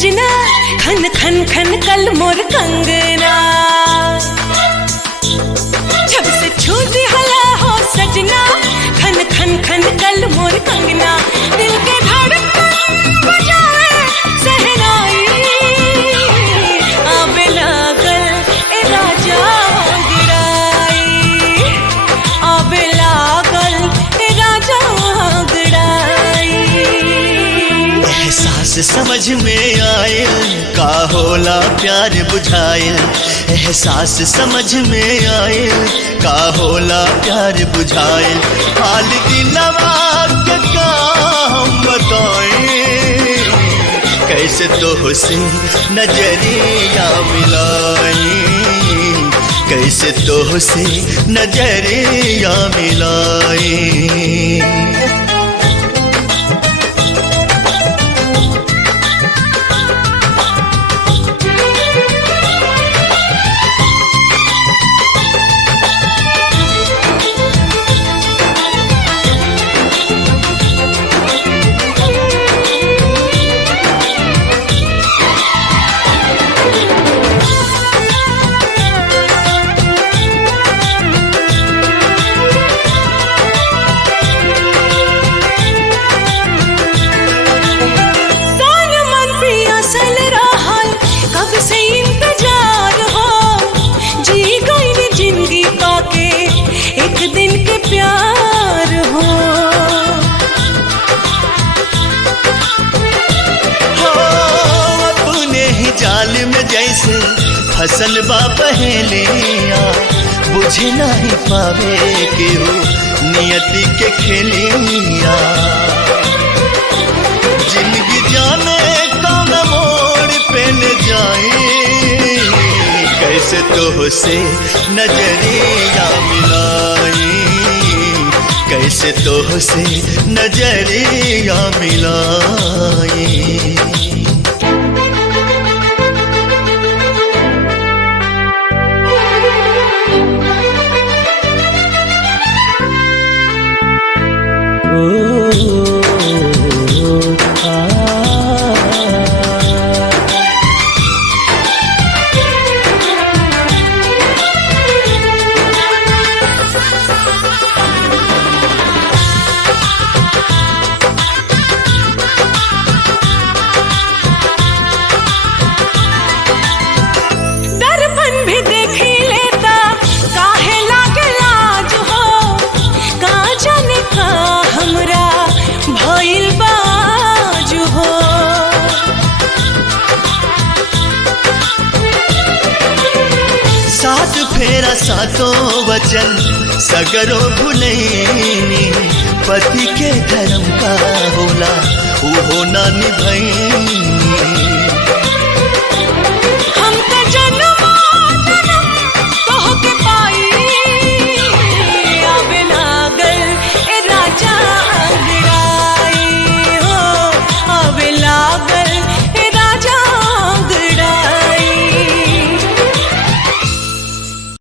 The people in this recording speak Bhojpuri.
सजना खन खन खन कल मोर कंगना, जब से छूती हला हो सजना खन खन खन कल मोर कंगना। दिल के धड़कन बजाए सहनाई, आवे लागल ए राजा गिराई, आवे लागल ए राजा गिराई। एहसास समझ में आयल का होला प्यार बुझायल, एहसास समझ में आयल का होला प्यार बुझायल। हाल दिलवा के का हम बताएं, कैसे तोहसे नजरिया मिलाएं, कैसे तोहसे नजरिया मिलाएं। प्यार हो अपने ही जाल में जैसे फसल बा पहेलिया, बुझे नहीं पावे केहू नियति के खेलिया। जिंदगी जाने कौन मोड़ पे ले जाए, कैसे तोहसे नजरिया मिलाई, कैसे तोहसे नजरिया मिलाई। फेरा सातों वचन सगरो भुलैनी, पति के धर्म का होला उहो ना निभैनी।